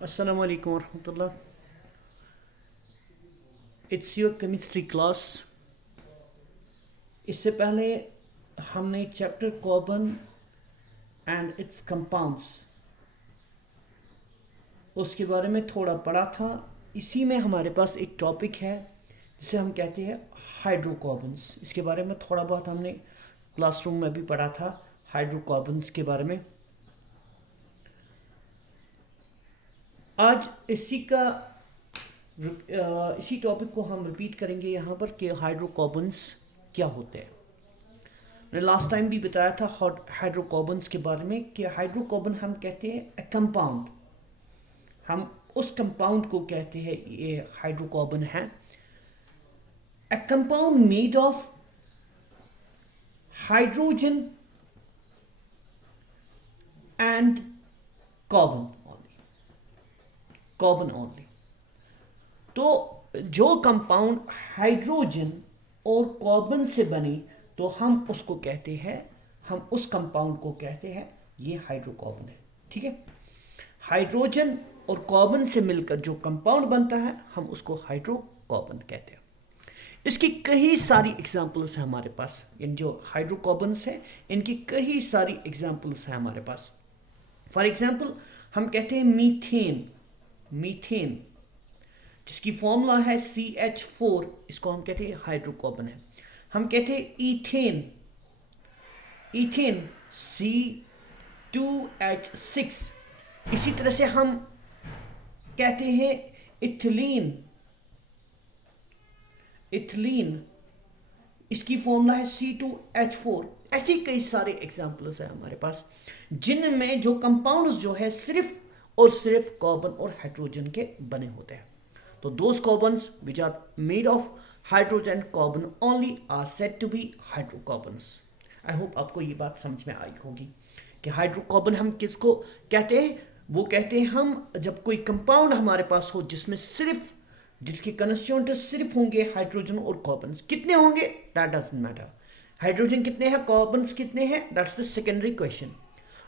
Assalamu alaikum warahmatullah. It's your chemistry class. इससे पहले हमने chapter carbon and it's compounds उसके बारे में थोड़ा पढ़ा था। इसी में हमारे पास एक टॉपिक है जिसे हम कहते हैं हाइड्रोकार्बन्स। इसके बारे में थोड़ा बहुत हमने क्लासरूम में भी पढ़ा था हाइड्रोकार्बन्स के बारे में। आज इसी टॉपिक को हम रिपीट करेंगे यहाँ पर कि हाइड्रोकार्बन्स क्या होते हैं। मैंने लास्ट टाइम भी बताया था हाइड्रोकार्बन्स के बारे में कि हाइड्रोकार्बन हम कहते हैं ए कंपाउंड। हम उस कंपाउंड को कहते हैं ये हाइड्रोकार्बन है। ए compound made of hydrogen and carbon only. तो जो कंपाउंड हाइड्रोजन और कार्बन से बने तो हम उसको कहते हैं, हम उस कंपाउंड को कहते हैं ये हाइड्रोकार्बन है। ठीक है, हाइड्रोजन और कार्बन से मिलकर जो कंपाउंड बनता है हम उसको हाइड्रोकार्बन कहते हैं। इसकी कई सारी एग्जांपल्स हैं हमारे पास। इन जो हाइड्रोकार्बन्स हैं इनकी कई सारी एग्जांपल्स हैं हमारे पास। फॉर एग्जांपल हम कहते हैं मीथेन जिसकी फॉर्मूला है CH4, इसको हम कहते हैं हाइड्रोकार्बन है। हम कहते हैं ईथेन C2H6। इसी तरह से हम कहते हैं इथिलीन, इसकी फॉर्मूला है C2H4। ऐसी कई सारे एग्जांपल्स हैं हमारे पास जिनमें जो कंपाउंड्स जो है सिर्फ और सिर्फ कार्बन और हाइड्रोजन के बने होते हैं। तो those carbons which are made of hydrogen and carbon only are said to be hydrocarbons. I hope आपको ये बात समझ में आई होगी कि हाइड्रोकार्बन हम किसको कहते हैं। वो कहते हैं हम जब कोई कंपाउंड हमारे पास हो जिसमें सिर्फ जिसके कंस्टिट्यूएंट सिर्फ होंगे हाइड्रोजन और कार्बन। कितने होंगे दैट डजंट मैटर। हाइड्रोजन कितने हैं, कार्बन कितने हैं, that's the secondary question.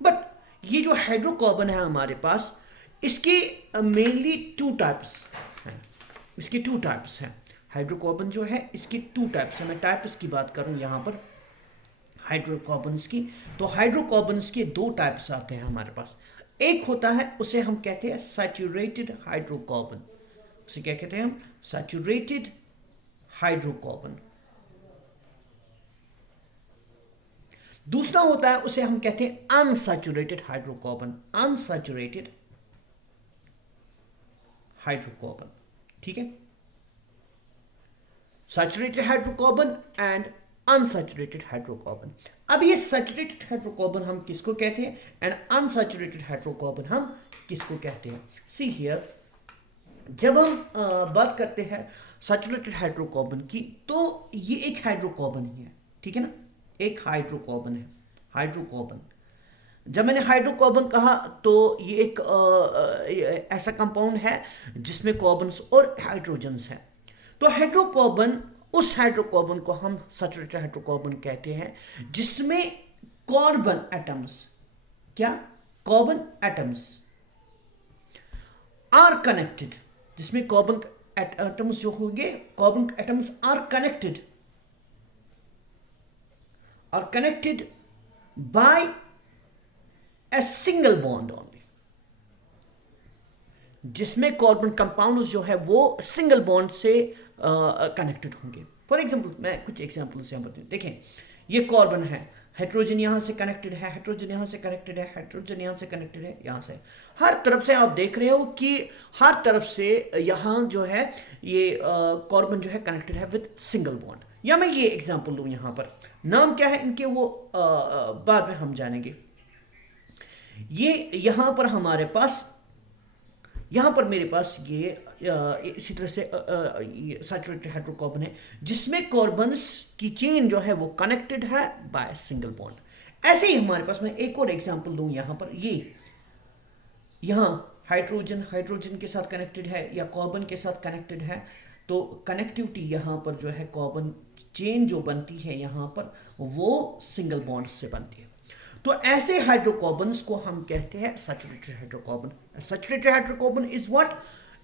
But ये जो हाइड्रोकार्बन है हमारे पास इसके मेनली टू टाइप्स हैं। इसके टू टाइप्स हैं हाइड्रोकार्बन जो है, इसके टू टाइप्स हैं। मैं टाइप्स की बात करूं यहाँ पर हाइड्रोकार्बन्स की, तो हाइड्रोकार्बन्स के दो टाइप्स आते हैं हमारे पास। एक होता है उसे हम कहते हैं सैचुरेटेड हाइड्रोकार्बन। उसे क्या कहते हैं हम, सैचुरेटेड हाइड्रोकार्बन। दूसरा होता है उसे हम कहते हैं अनसैचुरेटेड हाइड्रोकार्बन, अनसैचुरेटेड हाइड्रोकार्बन। ठीक है, saturated hydrocarbon and unsaturated hydrocarbon. अब ये सैचुरेटेड हाइड्रोकार्बन हम किसको कहते हैं एंड अनसैचुरेटेड हाइड्रोकार्बन हम किसको कहते हैं। सी हियर, जब हम बात करते हैं सैचुरेटेड हाइड्रोकार्बन की तो ये एक हाइड्रोकार्बन ही है। ठीक है ना, एक हाइड्रोकार्बन है, हाइड्रोकार्बन। जब मैंने हाइड्रोकार्बन कहा तो ये एक ऐसा कंपाउंड है जिसमें कार्बन्स और हाइड्रोजन्स हैं। तो हाइड्रोकार्बन, उस हाइड्रोकार्बन को हम सैचुरेटेड हाइड्रोकार्बन कहते हैं जिसमें कार्बन एटम्स, क्या, कार्बन एटम्स आर कनेक्टेड, जिसमें कार्बन एटम्स जो होंगे, carbon atoms are connected by a single bond only, जिसमें कार्बन कंपाउंड्स जो है वो सिंगल बॉन्ड से कनेक्टेड होंगे। फॉर एग्जांपल मैं कुछ एग्जांपल्स यहाँ पर देखें। ये कार्बन है, हाइड्रोजन यहाँ से कनेक्टेड है, हाइड्रोजन यहाँ से कनेक्टेड है, हाइड्रोजन यहाँ से कनेक्टेड है, यहाँ से हर तरफ से आप देख रहे हो कि हर तरफ से यहाँ जो है ये कार्बन जो है कनेक्टेड है विद सिंगल बॉन्ड। या मैं ये एग्जाम्पल लूँ, यहाँ पर नाम क्या है इनके वो बाद में हम जानेंगे। ये यहाँ पर हमारे पास, यहाँ पर मेरे पास ये इसी तरह से सैचुरेटेड हाइड्रोकार्बन है जिसमें कार्बन्स की चेन जो है वो कनेक्टेड है बाय सिंगल बॉन्ड। ऐसे ही हमारे पास, मैं एक और एग्जांपल दूं यहाँ पर, ये यहाँ हाइड्रोजन के साथ कनेक्टेड है या कार्बन के साथ कनेक्टेड है, तो कनेक्टिविटी यहाँ पर जो है कार्बन चेन जो बनती है यहाँ पर वो सिंगल बॉन्ड से बनती है। तो ऐसे हाइड्रोकार्बन्स को हम कहते हैं saturated hydrocarbon. Saturated hydrocarbon is what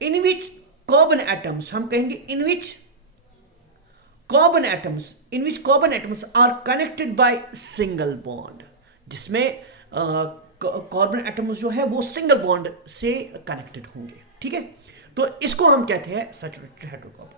in which carbon atoms, हम कहेंगे in which carbon atoms are connected by single bond, जिसमें कार्बन एटम्स जो है वो सिंगल बॉन्ड से कनेक्टेड होंगे, ठीक है। तो इसको हम कहते हैं सैचुरेटेड हाइड्रोकार्बन।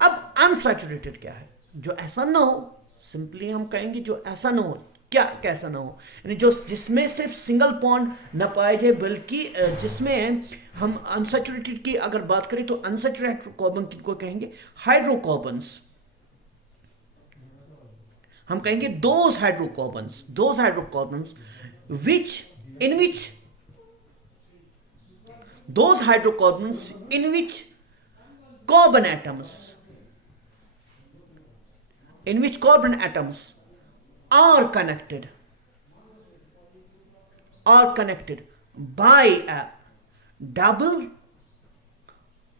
अब अनसैचुरेटेड क्या है? जो ऐसा ना हो, सिंपली हम कहेंगे जो ऐसा ना हो। क्या कैसा ना हो? यानी जो जिसमें सिर्फ सिंगल बॉन्ड न पाए जाए, बल्कि जिसमें हम अनसैचुरेटेड की अगर बात करें तो अनसैचुरेटेड हाइड्रोकार्बन किनको कहेंगे? हाइड्रोकार्बन्स। हम कहेंगे those hydrocarbons which in which those hydrocarbons in which carbon atoms are connected by a double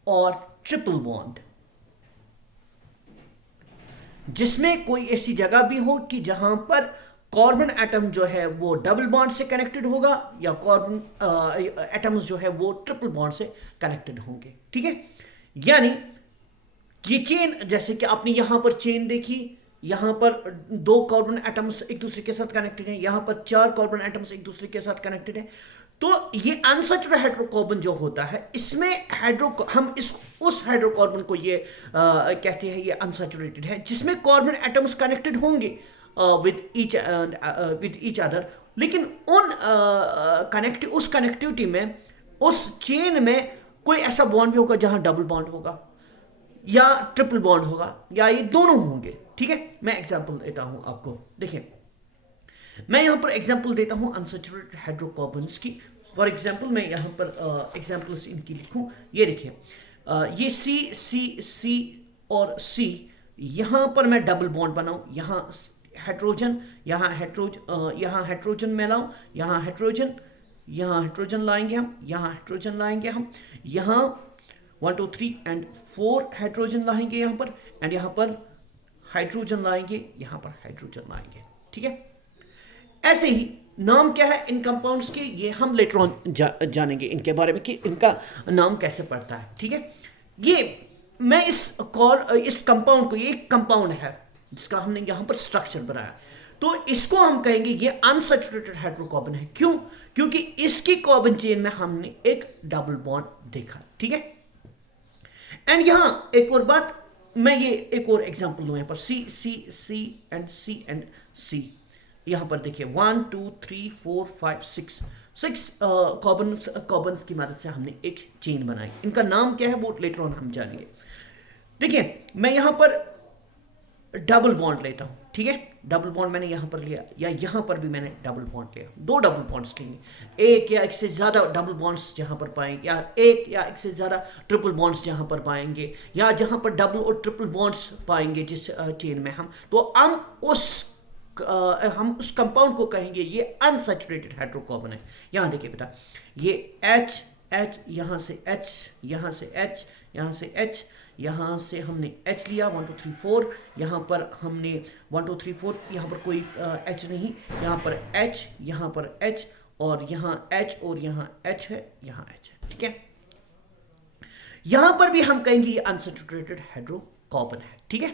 or triple bond, जिसमें कोई ऐसी जगह भी हो कि जहां पर कार्बन एटम जो है वो डबल बॉन्ड से कनेक्टेड होगा या कार्बन एटम्स जो है वो ट्रिपल बॉन्ड से कनेक्टेड होंगे, ठीक है। यानी ये चेन, जैसे कि आपने यहां पर चेन देखी, यहां पर 2 कार्बन एटम्स एक दूसरे के साथ कनेक्टेड हैं, यहां पर 4 कार्बन एटम्स एक दूसरे के साथ कनेक्टेड है। तो ये अनसैचुरेटेड हाइड्रोकार्बन जो होता है, इसमें हम उस हाइड्रोकार्बन को ये कहते हैं ये अनसैचुरेटेड है, जिसमें कार्बन एटम्स कनेक्टेड होंगे विद ईच अदर, लेकिन उस कनेक्टिविटी में, उस चेन में कोई ऐसा बॉन्ड भी होगा जहां डबल बॉन्ड होगा या ट्रिपल बॉन्ड होगा या ये दोनों होंगे, ठीक है। मैं एग्जांपल देता हूं आपको, देखिए मैं यहां पर एग्जांपल देता हूं अनसैचुरेटेड हाइड्रोकार्बन्स की। फॉर एग्जांपल मैं यहां पर एग्जांपल्स इनकी लिखूं, ये देखिए ये सी और सी, यहां पर मैं डबल बॉन्ड बनाऊं, यहां हाइड्रोजन, यहां हाइड्रोजन मिलाऊं, यहां हाइड्रोजन लाएंगे हम, यहां हाइड्रोजन लाएंगे हम, यहां 1 2 3 एंड 4 हाइड्रोजन लाएंगे यहां पर, एंड यहां पर हाइड्रोजन लाएंगे, यहां पर हाइड्रोजन लाएंगे, ठीक है। ऐसे ही नाम क्या है इन कंपाउंड्स के, ये हम लेटर ऑन जानेंगे इनके बारे में कि इनका नाम कैसे पड़ता है, ठीक है। ये मैं इस कंपाउंड को, ये एक कंपाउंड है जिसका हमने यहां पर स्ट्रक्चर बनाया, तो इसको हम कहेंगे ये अनसैचुरेटेड हाइड्रोकार्बन है। क्यों? क्योंकि इसकी कार्बन चेन में हमने एक डबल बॉन्ड देखा, ठीक है। एंड यहां एक और बात, मैं ये एक और एग्जांपल लूं यहां पर सी एंड सी, यहां पर देखिए 1 2 3 4 5 6 कार्बन्स की मदद से हमने एक चेन बनाई। इनका नाम क्या है वो लेटर ऑन हम जानेंगे। देखिए मैं यहां पर डबल बॉन्ड लेता हूं, ठीक है। डबल बॉन्ड मैंने यहां पर लिया, या यहां पर भी मैंने डबल बॉन्ड लिया, 2 डबल बॉन्ड्स लेंगे, एक या एक से ज्यादा डबल बॉन्ड्स जहां पर पाएंगे, या एक से ज्यादा ट्रिपल बॉन्ड्स जहां पर पाएंगे, या जहां पर डबल और ट्रिपल बॉन्ड्स पाएंगे जिस चेन में हम, तो हम उस कंपाउंड को कहेंगे ये अनसैचुरेटेड हाइड्रोकार्बन है। यहां देखिए बेटा, ये H यहां से H, यहां से H, यहां से H, यहां से हमने H लिया 1 2 3 4, यहां पर हमने 1 2 3 4, यहां पर कोई H नहीं, यहां पर H, यहां पर H, और यहां H, और यहां H है, यहां H है, ठीक है। यहां पर भी हम कहेंगे ये अनसैचुरेटेड हाइड्रोकार्बन है, ठीक है।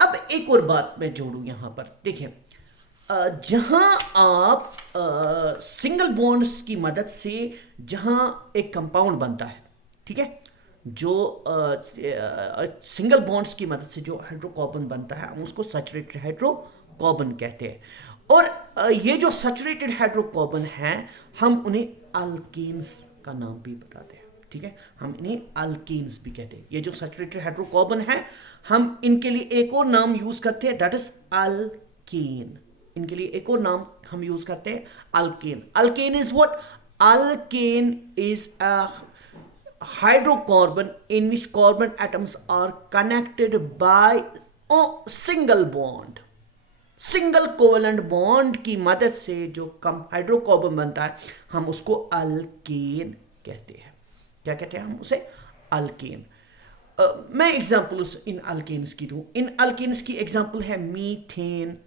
अब एक और बात मैं जोड़ूं यहां पर, देखिए जहां आप सिंगल बॉन्ड्स की मदद से जहां एक कंपाउंड बनता है, ठीक है, जो सिंगल बॉन्ड्स की मदद से जो हाइड्रोकार्बन बनता है हम उसको सैचुरेटेड हाइड्रोकार्बन कहते हैं। और ये जो सैचुरेटेड हाइड्रोकार्बन है हम उन्हें अल्केन्स का नाम भी बताते हैं, ठीक है, हम इन्हें अल्केन्स भी कहते हैं। ये जो सैचुरेटेड हाइड्रोकार्बन है हम इनके लिए एक और नाम यूज करते हैं, दैट इज अल्केन। इनके लिए एक और नाम हम यूज करते हैं, alkane. Alkane is what? Alkane is a hydrocarbon in which carbon atoms are connected by a single bond, single covalent bond की मदद से जो कम हाइड्रोकार्बन बनता है हम उसको अल्केन कहते हैं। क्या कहते हैं हम उसे? अल्केन। मैं एग्जांपल इन अल्केन्स की दूं। इन अल्केन्स की एग्जांपल है methane,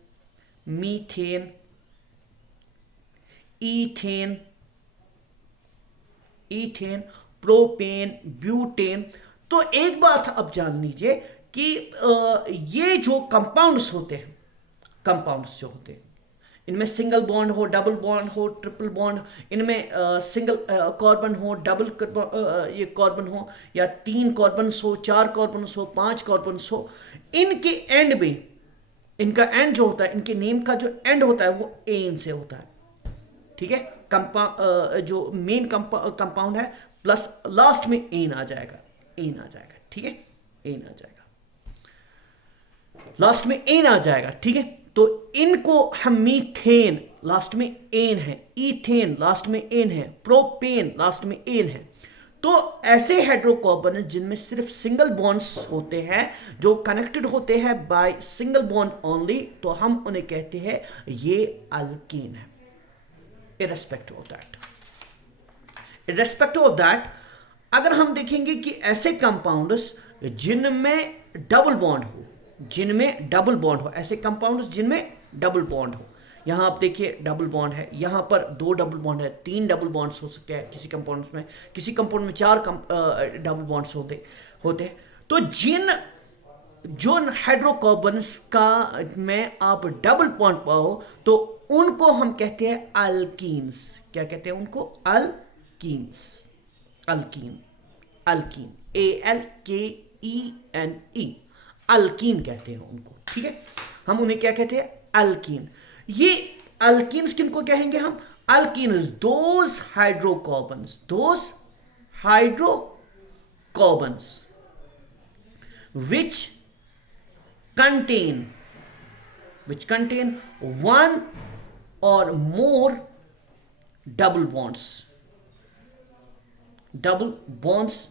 ethane, ethane, propane, butane. तो एक बात अब जान लीजिए कि ये जो कंपाउंड्स होते हैं, कंपाउंड्स जो होते हैं, इनमें सिंगल बॉन्ड हो, डबल बॉन्ड हो, ट्रिपल बॉन्ड, इनमें सिंगल कार्बन हो, डबल ये कार्बन हो, या 3 कार्बन्स हो, 4 कार्बन्स हो, 5 कार्बन्स हो, इनके एंड में, इनका एंड जो होता है, इनके नेम का जो एंड होता है वो एन से होता है। ठीक है, जो मेन कंपाउंड है प्लस लास्ट में एन आ जाएगा, एन आ जाएगा। ठीक है, एन आ जाएगा, लास्ट में एन आ जाएगा। ठीक है, तो इनको हम मीथेन, लास्ट में एन है, ईथेन लास्ट में एन है, प्रोपेन लास्ट में एन है। तो ऐसे हाइड्रोकार्बन है जिनमें सिर्फ सिंगल बॉन्ड्स होते हैं, जो कनेक्टेड होते हैं बाय सिंगल बॉन्ड ओनली, तो हम उन्हें कहते हैं ये अल्कीन है। Irrespective of that, irrespective of that, अगर हम देखेंगे कि ऐसे कंपाउंड्स जिनमें डबल बॉन्ड हो, जिनमें डबल बॉन्ड हो, ऐसे कंपाउंड्स जिनमें डबल बॉन्ड हो, यहां आप देखिए डबल बॉन्ड है, यहां पर 2 डबल बॉन्ड है, 3 डबल बॉन्ड्स हो सकते हैं किसी कंपाउंड्स में, किसी कंपाउंड में 4 डबल बॉन्ड्स होते हैं। तो जो हाइड्रोकार्बन्स का में आप डबल बॉन्ड पाओ, तो उनको हम कहते हैं अल्कीन्स। क्या कहते हैं उनको? Alkenes, alkyne, alkyne, ALKENE, alkyne कहते हैं उनको। ठीक है, हम उन्हें क्या कहते हैं? अल्कीन। ये अल्कीन्स किनको कहेंगे हम? Alkenes those hydrocarbons, those hydrocarbons which contain one or more double bonds, double bonds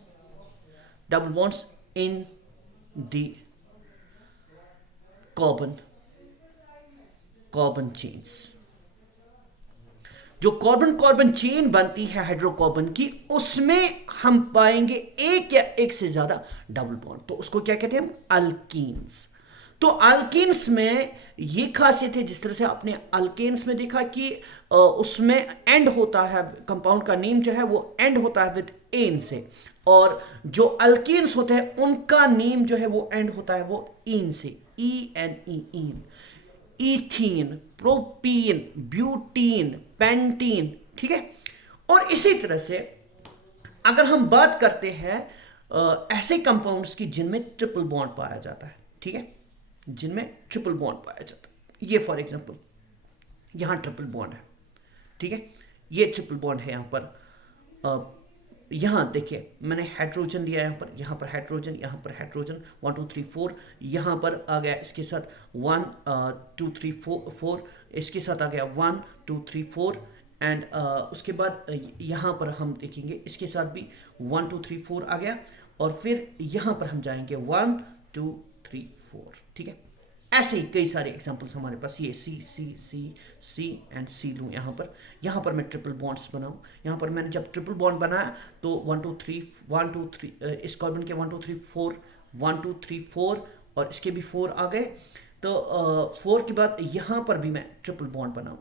in the carbon chains। जो कार्बन चेन बनती है हाइड्रोकार्बन की, उसमें हम पाएंगे एक या एक से ज्यादा डबल बॉन्ड, तो उसको क्या कहते हैं हम? अल्कीन्स। तो अल्कीन्स में ये खासियत है, जिस तरह से आपने अल्केन्स में देखा कि उसमें एंड होता है, कंपाउंड का नेम जो है वो एंड होता है विद एन से, और जो अल्कीन्स होते हैं उनका नेम जो है वो एंड होता है वो इन से, ENE, इन। Ethene, propene, butene, pentene. ठीक है, और इसी तरह से अगर हम बात करते हैं ऐसे कंपाउंड्स की जिनमें ट्रिपल बॉन्ड पाया जाता है। ठीक है, जिनमें ट्रिपल बॉन्ड पाया जाता है, ये फॉर एग्जांपल यहां ट्रिपल बॉन्ड है। ठीक है, ये ट्रिपल बॉन्ड है यहां पर। यहां देखिए मैंने हाइड्रोजन लिया, यहां पर हाइड्रोजन, यहां पर हाइड्रोजन, 1 2 3 4, यहां पर आ गया इसके साथ 1 2 3 4, इसके साथ आ गया 1 2 3 4, एंड उसके बाद यहां पर हम देखेंगे इसके साथ भी 1 2 3 4 आ गया, और फिर यहां पर हम जाएंगे 1 2 3 4। ठीक है, ऐसे ही कई सारे एग्जांपल्स हमारे पास, ये सी सी सी सी एंड सी लूँ यहाँ पर मैं ट्रिपल बॉन्ड्स बनाऊँ। यहाँ पर मैंने जब ट्रिपल बॉन्ड बनाया तो 1 2 3 1 2 3 इस कार्बन के 1 2 3 4 1 2 3 4 और इसके भी 4 आ गए। तो 4 के बाद यहाँ पर भी मैं ट्रिपल बॉन्ड बनाऊँ,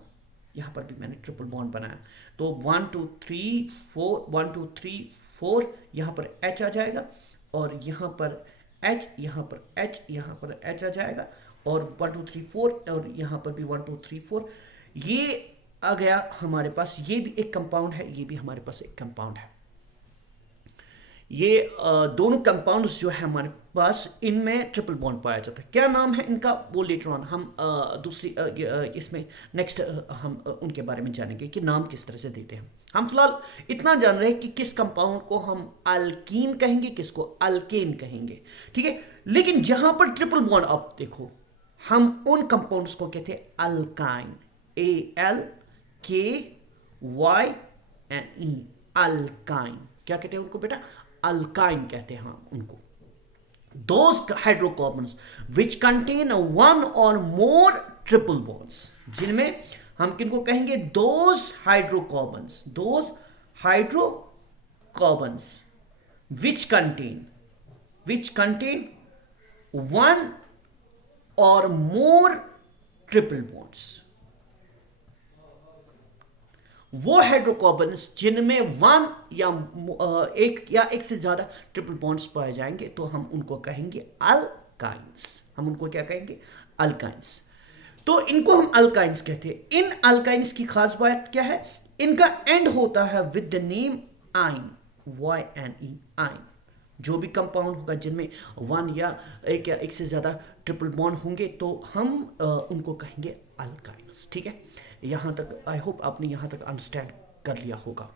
यहाँ पर भी मैंने ट्रिपल बॉन्ड बनाया, तो 1 2 3 4 1 2 3 4, यहाँ पर H आ जाएगा, और यहाँ पर H, यहाँ पर H, यहाँ पर H आ जाएगा, और 1 2 3 4, और यहाँ पर भी 1 2 3 4, ये आ गया हमारे पास। ये भी एक कंपाउंड है, ये भी हमारे पास एक कंपाउंड है। ये दोनों कंपाउंड्स जो है हमारे पास, इनमें ट्रिपल बॉन्ड पाया जाता है। क्या नाम है इनका वो लेटर ऑन हम दूसरी इसमें नेक्स्ट हम उनके बारे में जानेंगे कि नाम किस तरह से देते हैं। हम फिलहाल इतना जान रहे हैं कि किस कंपाउंड को हम अल्कीन कहेंगे, किसको अल्केन कहेंगे। ठीक है, लेकिन जहां पर ट्रिपल बॉन्ड आप देखो, हम उन कंपाउंड्स को कहते हैं अल्काइन, ALKYNE, अल्काइन। क्या कहते हैं उनको बेटा? अल्काइन कहते हैं हम उनको। Those hydrocarbons which contain one or more triple bonds, जिनमें हम किनको कहेंगे? those hydrocarbons which contain one or more triple bonds, वो हाइड्रोकार्बन्स जिनमें एक से ज्यादा ट्रिपल बॉन्ड्स पाए जाएंगे तो हम उनको कहेंगे अल्काइंस। हम उनको क्या कहेंगे? अल्काइंस। तो इनको हम अल्काइंस कहते हैं। इन अल्काइंस की खास बात क्या है? इनका एंड होता है विद द नेम आइन, YNE, आइन। जो भी कंपाउंड होगा जिनमें एक से ज्यादा ट्रिपल बॉन्ड होंगे तो हम उनको कहेंगे अल्काइंस। ठीक है, यहां तक आई होप आपने यहां तक अंडरस्टैंड कर लिया होगा।